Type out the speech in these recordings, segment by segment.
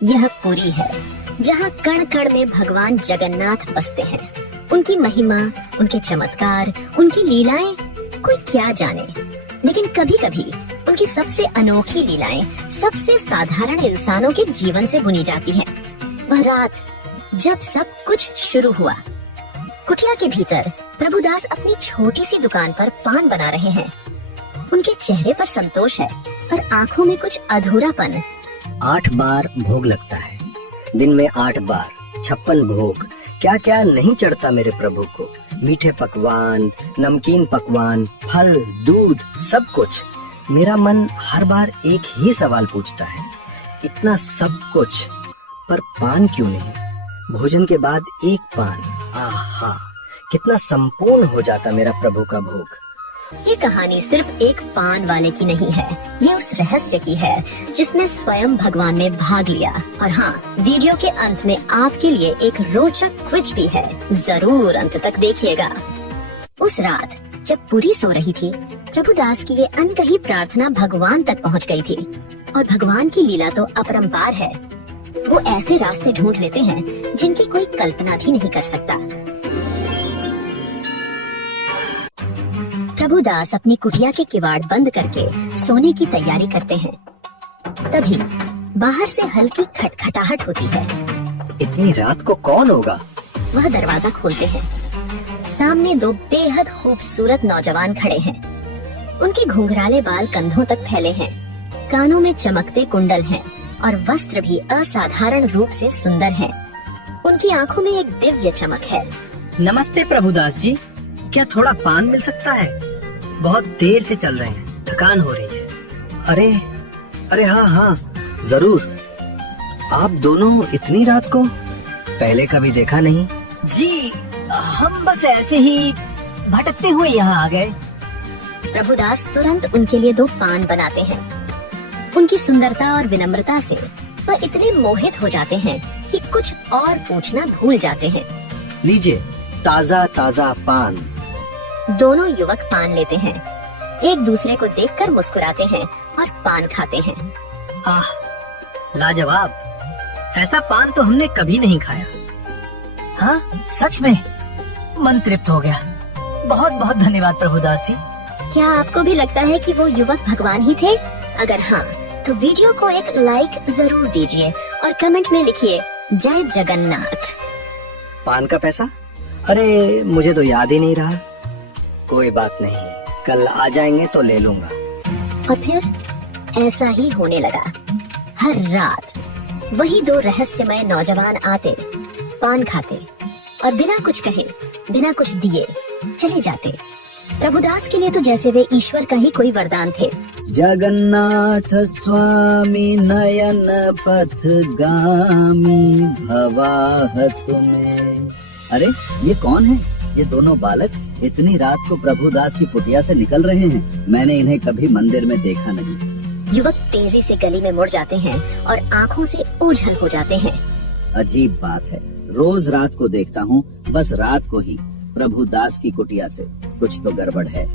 यह पुरी है जहाँ कण कण में भगवान जगन्नाथ बसते हैं। उनकी महिमा, उनके चमत्कार, उनकी लीलाएं कोई क्या जाने, लेकिन कभी कभी उनकी सबसे अनोखी लीलाएं सबसे साधारण इंसानों के जीवन से बुनी जाती हैं। वह रात जब सब कुछ शुरू हुआ, कुटिया के भीतर प्रभुदास अपनी छोटी सी दुकान पर पान बना रहे हैं। उनके चेहरे पर संतोष है, पर आंखों में कुछ अधूरापन। 8 बार भोग लगता है, दिन में 8 बार 56 भोग। क्या क्या नहीं चढ़ता मेरे प्रभु को, मीठे पकवान, नमकीन पकवान, फल, दूध, सब कुछ। मेरा मन हर बार एक ही सवाल पूछता है, इतना सब कुछ पर पान क्यों नहीं? भोजन के बाद एक पान, आहा, कितना संपूर्ण हो जाता मेरा प्रभु का भोग। ये कहानी सिर्फ एक पान वाले की नहीं है, ये उस रहस्य की है जिसमें स्वयं भगवान ने भाग लिया। और हाँ, वीडियो के अंत में आपके लिए एक रोचक क्विज भी है, जरूर अंत तक देखिएगा। उस रात जब पुरी सो रही थी, प्रभुदास की ये अनकही प्रार्थना भगवान तक पहुंच गई थी। और भगवान की लीला तो अपरंपार है। वो ऐसे रास्ते ढूंढ लेते हैं जिनकी कोई कल्पना भी नहीं कर सकता। प्रभुदास अपनी कुटिया के किवाड़ बंद करके सोने की तैयारी करते हैं। तभी बाहर से हल्की खटखटाहट होती है। इतनी रात को कौन होगा? वह दरवाजा खोलते हैं। सामने 2 बेहद खूबसूरत नौजवान खड़े हैं। उनके घुंघराले बाल कंधों तक फैले हैं, कानों में चमकते कुंडल हैं और वस्त्र भी असाधारण रूप से सुंदर हैं। उनकी आंखों में एक दिव्य चमक है। नमस्ते प्रभुदास जी, क्या थोड़ा पान मिल सकता है? बहुत देर से चल रहे हैं, थकान हो रही है। अरे हाँ, जरूर। आप दोनों इतनी रात को? पहले कभी देखा नहीं। जी, हम बस ऐसे ही भटकते हुए यहाँ आ गए। प्रभुदास तुरंत उनके लिए 2 पान बनाते हैं। उनकी सुंदरता और विनम्रता से वह इतने मोहित हो जाते हैं कि कुछ और पूछना भूल जाते हैं। लीजिए, ताजा ताजा पान। दोनों युवक पान लेते हैं, एक दूसरे को देखकर मुस्कुराते हैं और पान खाते हैं। आह, लाजवाब! ऐसा पान तो हमने कभी नहीं खाया। हाँ, सच में मन तृप्त हो गया। बहुत बहुत धन्यवाद प्रभुदास जी। क्या आपको भी लगता है कि वो युवक भगवान ही थे? अगर हाँ, तो वीडियो को एक लाइक जरूर दीजिए और कमेंट में लिखिए जय जगन्नाथ। पान का पैसा? अरे मुझे तो याद ही नहीं रहा। कोई बात नहीं, कल आ जाएंगे तो ले लूंगा। और फिर ऐसा ही होने लगा। हर रात वही 2 रहस्यमय नौजवान आते, पान खाते और बिना कुछ कहे, बिना कुछ दिए चले जाते। प्रभुदास के लिए तो जैसे वे ईश्वर का ही कोई वरदान थे। जगन्नाथ स्वामी नयन पथगामी भवाह तुम्हें। अरे ये कौन है? ये दोनों बालक इतनी रात को प्रभुदास की कुटिया से निकल रहे हैं। मैंने इन्हें कभी मंदिर में देखा नहीं। युवक तेजी से गली में मुड़ जाते हैं और आंखों से ओझल हो जाते हैं। अजीब बात है, रोज रात को देखता हूँ, बस रात को ही प्रभुदास की कुटिया से। कुछ तो गड़बड़ है।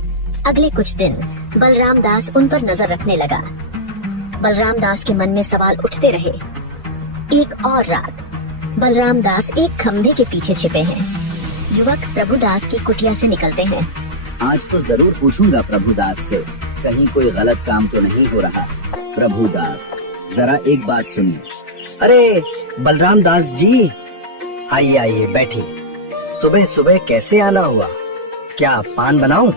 अगले कुछ दिन बलराम दास उन पर नजर रखने लगा। बलराम दास के मन में सवाल उठते रहे। एक और रात बलराम दास एक खंभे के पीछे छिपे हैं। युवक प्रभुदास की कुटिया से निकलते हैं। आज तो जरूर पूछूंगा प्रभुदास से, कहीं कोई गलत काम तो नहीं हो रहा। प्रभुदास, जरा एक बात सुनिए। अरे बलराम दास जी, आइए आइए बैठिए। सुबह सुबह कैसे आना हुआ? क्या पान बनाऊं?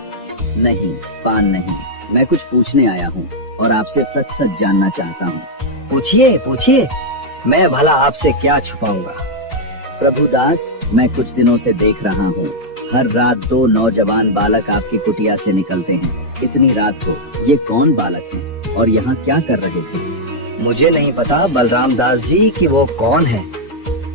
नहीं, पान नहीं, मैं कुछ पूछने आया हूँ और आपसे सच सच जानना चाहता हूँ। पूछिए पूछिए, मैं भला आपसे क्या छुपाऊंगा। प्रभुदास, मैं कुछ दिनों से देख रहा हूँ, हर रात 2 नौजवान बालक आपकी कुटिया से निकलते हैं। इतनी रात को ये कौन बालक हैं और यहाँ क्या कर रहे थे? मुझे नहीं पता बलराम दास जी कि वो कौन है,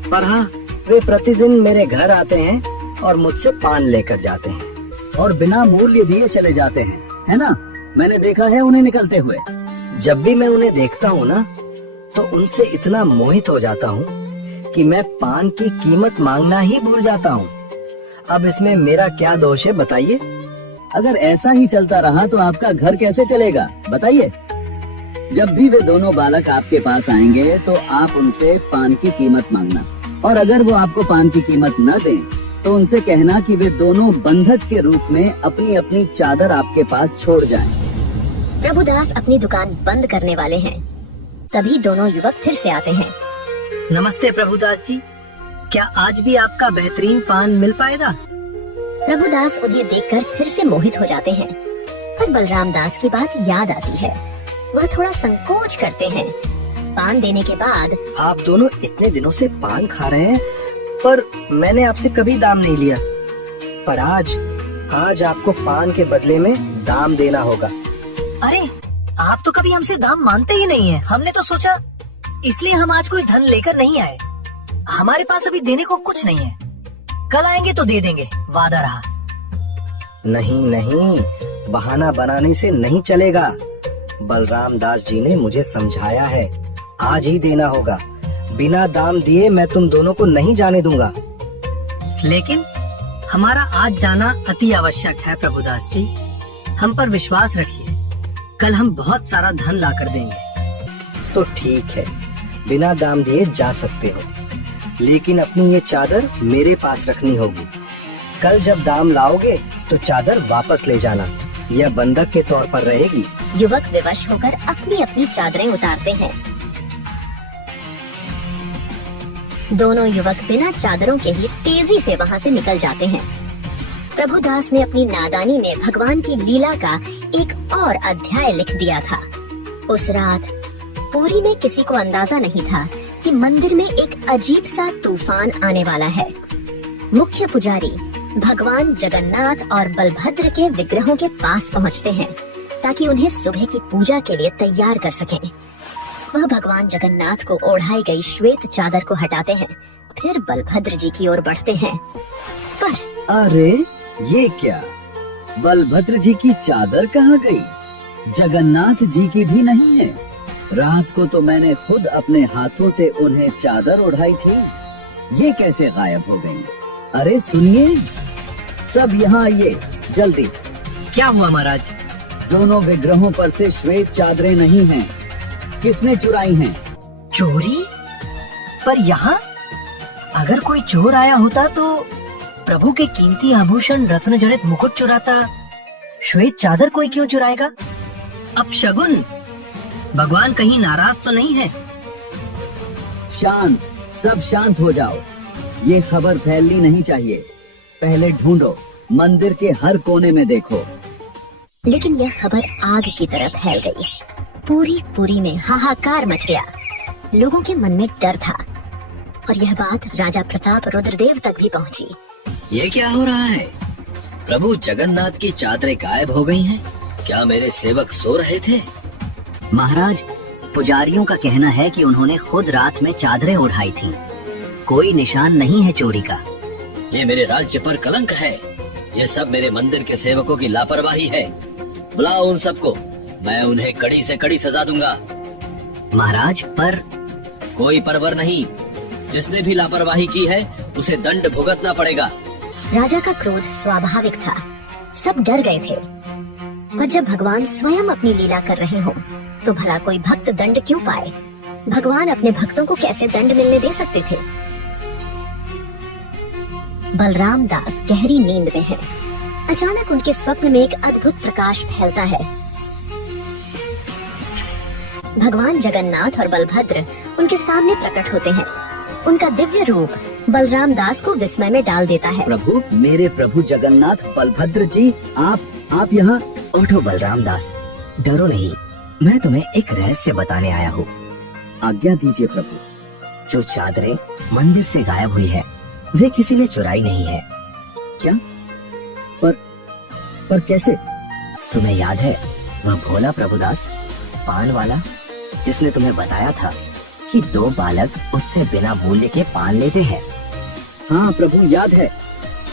पर हाँ, वे प्रतिदिन मेरे घर आते हैं और मुझसे पान लेकर जाते हैं और बिना मूल्य दिए चले जाते हैं, है ना? मैंने देखा है उन्हें निकलते हुए। जब भी मैं उन्हें देखता हूँ ना, तो उनसे इतना मोहित हो जाता हूँ कि मैं पान की कीमत मांगना ही भूल जाता हूँ। अब इसमें मेरा क्या दोष है बताइए? अगर ऐसा ही चलता रहा तो आपका घर कैसे चलेगा बताइए? जब भी वे दोनों बालक आपके पास आएंगे तो आप उनसे पान की कीमत मांगना, और अगर वो आपको पान की कीमत न दें तो उनसे कहना कि वे दोनों बंधक के रूप में अपनी अपनी चादर आपके पास छोड़ जाएं। प्रभुदास अपनी दुकान बंद करने वाले हैं, तभी दोनों युवक फिर से आते हैं। नमस्ते प्रभुदास जी, क्या आज भी आपका बेहतरीन पान मिल पाएगा? प्रभुदास उन्हें देखकर फिर से मोहित हो जाते हैं, पर बलराम दास की बात याद आती है। वह थोड़ा संकोच करते हैं। पान देने के बाद आप दोनों इतने दिनों से पान खा रहे हैं, पर मैंने आपसे कभी दाम नहीं लिया। पर आज आपको पान के बदले में दाम देना होगा। अरे आप तो कभी हमसे दाम मानते ही नहीं हैं। हमने तो सोचा इसलिए हम आज कोई धन लेकर नहीं आए। हमारे पास अभी देने को कुछ नहीं है, कल आएंगे तो दे देंगे, वादा रहा। नहीं, बहाना बनाने से नहीं चलेगा। बलराम दास जी ने मुझे समझाया है, आज ही देना होगा। बिना दाम दिए मैं तुम दोनों को नहीं जाने दूंगा। लेकिन हमारा आज जाना अति आवश्यक है प्रभुदास जी, हम पर विश्वास रखिए, कल हम बहुत सारा धन ला कर देंगे। तो ठीक है, बिना दाम दिए जा सकते हो, लेकिन अपनी ये चादर मेरे पास रखनी होगी। कल जब दाम लाओगे तो चादर वापस ले जाना, यह बंधक के तौर पर रहेगी। युवक विवश होकर अपनी अपनी चादरें उतारते हैं। दोनों युवक बिना चादरों के ही तेजी से वहाँ से निकल जाते हैं। प्रभुदास ने अपनी नादानी में भगवान की लीला का एक और अध्याय लिख दिया था। उस रात पुरी में किसी को अंदाजा नहीं था कि मंदिर में एक अजीब सा तूफान आने वाला है। मुख्य पुजारी भगवान जगन्नाथ और बलभद्र के विग्रहों के पास पहुँचते हैं ताकि उन्हें सुबह की पूजा के लिए तैयार कर सकें। वह भगवान जगन्नाथ को ओढ़ाई गई श्वेत चादर को हटाते हैं, फिर बलभद्र जी की ओर बढ़ते हैं। पर अरे ये क्या, बलभद्र जी की चादर कहाँ गई? जगन्नाथ जी की भी नहीं है। रात को तो मैंने खुद अपने हाथों से उन्हें चादर ओढ़ाई थी, ये कैसे गायब हो गई? अरे सुनिए, सब यहाँ आइए जल्दी। क्या हुआ महाराज? दोनों विग्रहों पर से श्वेत चादरें नहीं हैं। किसने चुराई हैं? चोरी? पर यहाँ अगर कोई चोर आया होता तो प्रभु के कीमती आभूषण रत्न जड़ित मुकुट चुराता, श्वेत चादर कोई क्यों चुराएगा? अब शगुन, भगवान कहीं नाराज तो नहीं है? शांत, सब शांत हो जाओ। ये खबर फैलनी नहीं चाहिए। पहले ढूंढो, मंदिर के हर कोने में देखो। लेकिन यह खबर आग की तरह फैल गई। पूरी में हाहाकार मच गया। लोगों के मन में डर था और यह बात राजा प्रताप रुद्रदेव तक भी पहुंची। ये क्या हो रहा है? प्रभु जगन्नाथ की चादरें गायब हो गई हैं। क्या मेरे सेवक सो रहे थे? महाराज, पुजारियों का कहना है कि उन्होंने खुद रात में चादरें उठाई थीं। कोई निशान नहीं है चोरी का। ये मेरे राज्य पर कलंक है। ये सब मेरे मंदिर के सेवकों की लापरवाही है। बुलाओ उन सबको, मैं उन्हें कड़ी से कड़ी सजा दूंगा। महाराज, पर कोई परवर नहीं। जिसने भी लापरवाही की है उसे दंड भुगतना पड़ेगा। राजा का क्रोध स्वाभाविक था। सब डर गए थे। पर जब भगवान स्वयं अपनी लीला कर रहे हो तो भला कोई भक्त दंड क्यों पाए? भगवान अपने भक्तों को कैसे दंड मिलने दे सकते थे? बलराम दास गहरी नींद में है। अचानक उनके स्वप्न में एक अद्भुत प्रकाश फैलता है। भगवान जगन्नाथ और बलभद्र उनके सामने प्रकट होते हैं। उनका दिव्य रूप बलराम दास को विस्मय में डाल देता है। प्रभु, मेरे प्रभु जगन्नाथ बलभद्र जी, आप यहाँ। उठो बलराम दास, डरो नहीं, मैं तुम्हें एक रहस्य बताने आया हूँ। आज्ञा दीजिए प्रभु। जो चादरें मंदिर से गायब हुई है वे किसी ने चुराई नहीं है। क्या? पर कैसे? तुम्हें याद है वह भोला प्रभुदास, पान वाला, जिसने तुम्हें बताया था कि 2 बालक उससे बिना मूल्य के पान लेते हैं? हाँ प्रभु, याद है।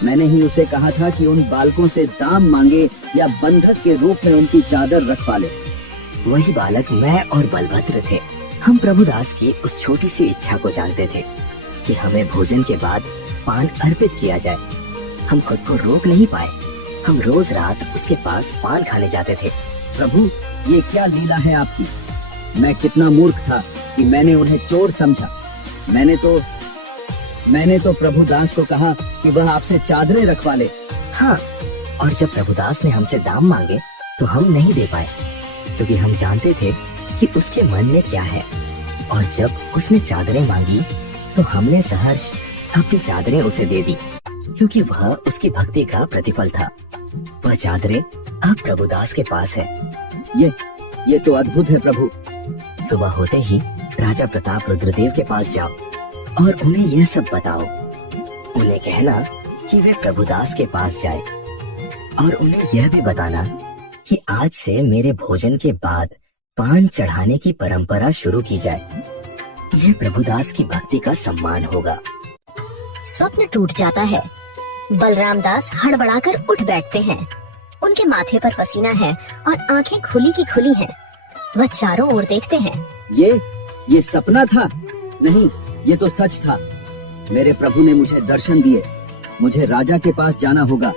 मैंने ही उसे कहा था कि उन बालकों से दाम मांगे या बंधक के रूप में उनकी चादर रखवा ले। वही बालक मैं और बलभद्र थे। हम प्रभुदास की उस छोटी सी इच्छा को जानते थे कि हमें भोजन के बाद पान अर्पित किया जाए। हम खुद को रोक नहीं पाए। हम रोज रात उसके पास पान खाने जाते थे। प्रभु, ये क्या लीला है आपकी? मैं कितना मूर्ख था कि मैंने उन्हें चोर समझा। मैंने तो प्रभुदास को कहा कि वह आपसे चादरें रखवा ले। हाँ, और जब प्रभुदास ने हमसे दाम मांगे तो हम नहीं दे पाए, क्योंकि हम जानते थे कि उसके मन में क्या है। और जब उसने चादरें मांगी तो हमने सहर्ष अपनी चादरें उसे दे दी, क्योंकि वह उसकी भक्ति का प्रतिफल था। वह चादरें अब प्रभुदास के पास है। ये तो अद्भुत है प्रभु। सुबह होते ही राजा प्रताप रुद्रदेव के पास जाओ और उन्हें यह सब बताओ। उन्हें कहना कि वे प्रभुदास के पास जाए, और उन्हें यह भी बताना कि आज से मेरे भोजन के बाद पान चढ़ाने की परंपरा शुरू की जाए। यह प्रभुदास की भक्ति का सम्मान होगा। स्वप्न टूट जाता है। बलराम दास हड़बड़ाकर उठ बैठते हैं। उनके माथे पर पसीना है और आंखें खुली की खुली हैं। वह चारों ओर देखते हैं। ये सपना था? नहीं, ये तो सच था। मेरे प्रभु ने मुझे दर्शन दिए। मुझे राजा के पास जाना होगा।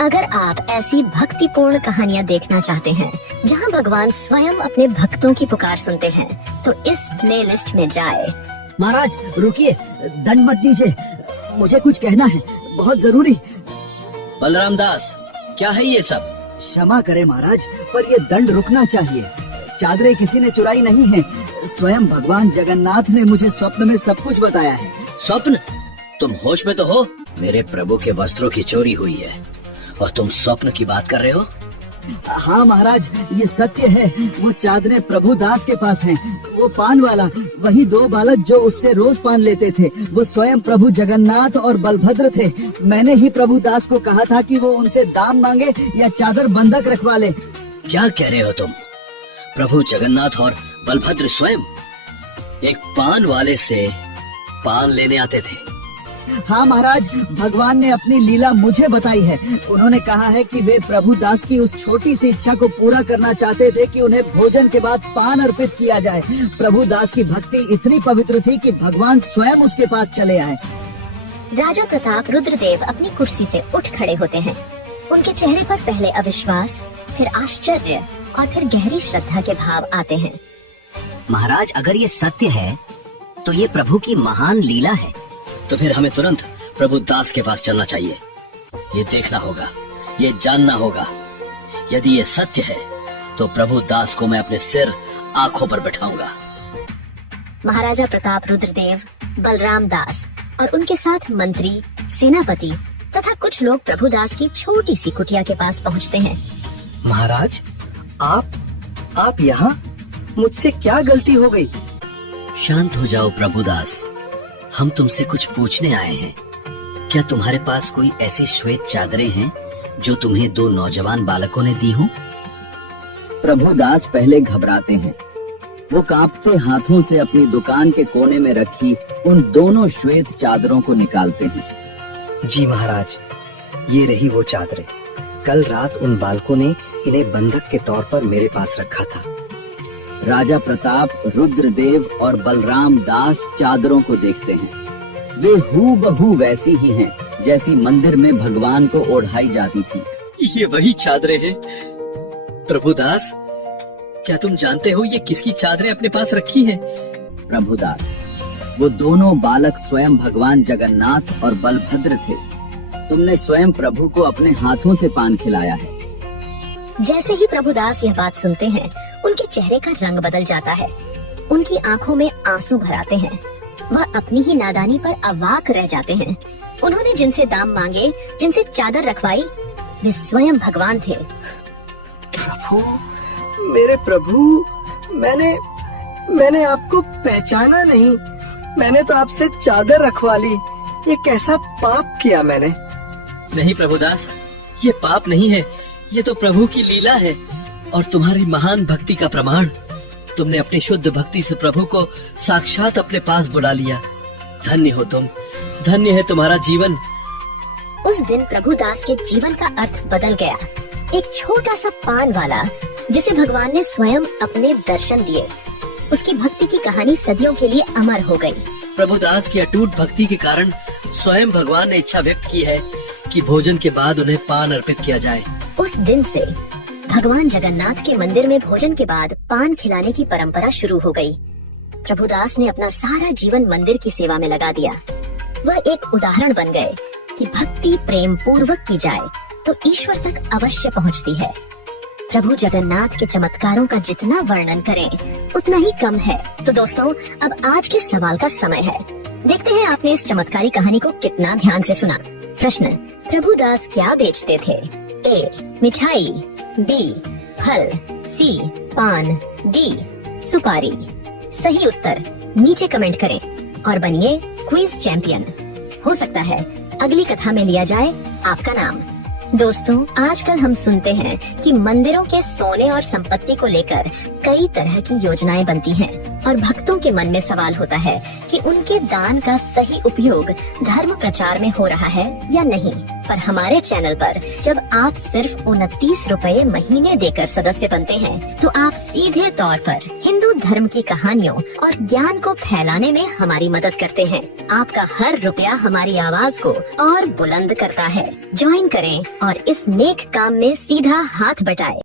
अगर आप ऐसी भक्तिपूर्ण कहानियाँ देखना चाहते हैं जहाँ भगवान स्वयं अपने भक्तों की पुकार सुनते हैं, तो इस प्लेलिस्ट में जाए। महाराज रुकिए, दंड मत दीजिए, मुझे कुछ कहना है, बहुत जरूरी। बलराम दास, क्या है ये सब? क्षमा करें महाराज, पर ये दंड रुकना चाहिए। चादरें किसी ने चुराई नहीं है। स्वयं भगवान जगन्नाथ ने मुझे स्वप्न में सब कुछ बताया है। स्वप्न? तुम होश में तो हो? मेरे प्रभु के वस्त्रों की चोरी हुई है और तुम स्वप्न की बात कर रहे हो? हाँ महाराज, ये सत्य है। वो चादरें प्रभुदास के पास हैं। वो पान वाला, वही दो बालक जो उससे रोज पान लेते थे, वो स्वयं प्रभु जगन्नाथ और बलभद्र थे। मैंने ही प्रभुदास को कहा था कि वो उनसे दाम मांगे या चादर बंधक रखवा ले। क्या कह रहे हो तुम? प्रभु जगन्नाथ और बलभद्र स्वयं एक पान वाले से पान लेने आते थे? हाँ महाराज, भगवान ने अपनी लीला मुझे बताई है। उन्होंने कहा है कि वे प्रभुदास की उस छोटी सी इच्छा को पूरा करना चाहते थे कि उन्हें भोजन के बाद पान अर्पित किया जाए। प्रभुदास की भक्ति इतनी पवित्र थी कि भगवान स्वयं उसके पास चले आए। राजा प्रताप रुद्रदेव अपनी कुर्सी से उठ खड़े होते हैं। उनके चेहरे पर पहले अविश्वास, फिर आश्चर्य और फिर गहरी श्रद्धा के भाव आते हैं। महाराज, अगर ये सत्य है तो ये प्रभु की महान लीला है। तो फिर हमें तुरंत प्रभु दास के पास चलना चाहिए। ये देखना होगा, ये जानना होगा। यदि ये सत्य है तो प्रभु दास को मैं अपने सिर आंखों पर बैठाऊंगा। महाराजा प्रताप रुद्रदेव, बलराम दास और उनके साथ मंत्री, सेनापति तथा कुछ लोग प्रभुदास की छोटी सी कुटिया के पास पहुंचते हैं। महाराज, आप यहाँ? मुझसे क्या गलती हो गई? शांत हो जाओ प्रभुदास, हम तुमसे कुछ पूछने आए हैं। क्या तुम्हारे पास कोई ऐसी श्वेत चादरें हैं जो तुम्हें दो नौजवान बालकों ने दी हो? प्रभुदास पहले घबराते हैं। वो कांपते हाथों से अपनी दुकान के कोने में रखी उन दोनों श्वेत चादरों को निकालते हैं। जी महाराज, ये रही वो चादरें। कल रात उन बालकों ने इन्हें बंधक के तौर पर मेरे पास रखा था। राजा प्रताप, रुद्रदेव और बलराम दास चादरों को देखते हैं। वे हूबहू वैसी ही हैं जैसी मंदिर में भगवान को ओढ़ाई जाती थी। ये वही चादरें हैं? प्रभुदास, क्या तुम जानते हो ये किसकी चादरें अपने पास रखी हैं? प्रभुदास, वो दोनों बालक स्वयं भगवान जगन्नाथ और बलभद्र थे। तुमने स्वयं प्रभु को अपने हाथों से पान खिलाया है। जैसे ही प्रभुदास यह बात सुनते हैं, उनके चेहरे का रंग बदल जाता है। उनकी आंखों में आंसू भर आते हैं। वह अपनी ही नादानी पर अवाक रह जाते हैं। उन्होंने जिनसे दाम मांगे, जिनसे चादर रखवाई, वे स्वयं भगवान थे। प्रभु, मेरे प्रभु, मैंने आपको पहचाना नहीं। मैंने तो आपसे चादर रखवा ली। ये कैसा पाप किया मैंने? नहीं प्रभुदास, ये पाप नहीं है, ये तो प्रभु की लीला है और तुम्हारी महान भक्ति का प्रमाण। तुमने अपनी शुद्ध भक्ति से प्रभु को साक्षात अपने पास बुला लिया। धन्य हो तुम, धन्य है तुम्हारा जीवन। उस दिन प्रभुदास के जीवन का अर्थ बदल गया। एक छोटा सा पान वाला जिसे भगवान ने स्वयं अपने दर्शन दिए, उसकी भक्ति की कहानी सदियों के लिए अमर हो गई। प्रभुदास की अटूट भक्ति के कारण स्वयं भगवान ने इच्छा व्यक्त की है कि भोजन के बाद उन्हें पान अर्पित किया जाए। उस दिन से भगवान जगन्नाथ के मंदिर में भोजन के बाद पान खिलाने की परंपरा शुरू हो गई। प्रभुदास ने अपना सारा जीवन मंदिर की सेवा में लगा दिया। वह एक उदाहरण बन गए कि भक्ति प्रेम पूर्वक की जाए तो ईश्वर तक अवश्य पहुंचती है। प्रभु जगन्नाथ के चमत्कारों का जितना वर्णन करें उतना ही कम है। तो दोस्तों, अब आज के सवाल का समय है। देखते हैं आपने इस चमत्कारी कहानी को कितना ध्यान से सुना। प्रश्न, प्रभुदास क्या बेचते थे? ए, मिठाई, बी, फल, सी, पान, डी, सुपारी। सही उत्तर नीचे कमेंट करें और बनिए क्विज चैंपियन। हो सकता है अगली कथा में लिया जाए आपका नाम। दोस्तों, आजकल हम सुनते हैं कि मंदिरों के सोने और संपत्ति को लेकर कई तरह की योजनाएं बनती हैं और भक्तों के मन में सवाल होता है कि उनके दान का सही उपयोग धर्म प्रचार में हो रहा है या नहीं। पर हमारे चैनल पर जब आप सिर्फ 29 रुपए महीने देकर सदस्य बनते हैं तो आप सीधे तौर पर हिंदू धर्म की कहानियों और ज्ञान को फैलाने में हमारी मदद करते हैं। आपका हर रुपया हमारी आवाज को और बुलंद करता है। ज्वाइन करें और इस नेक काम में सीधा हाथ बटाएं।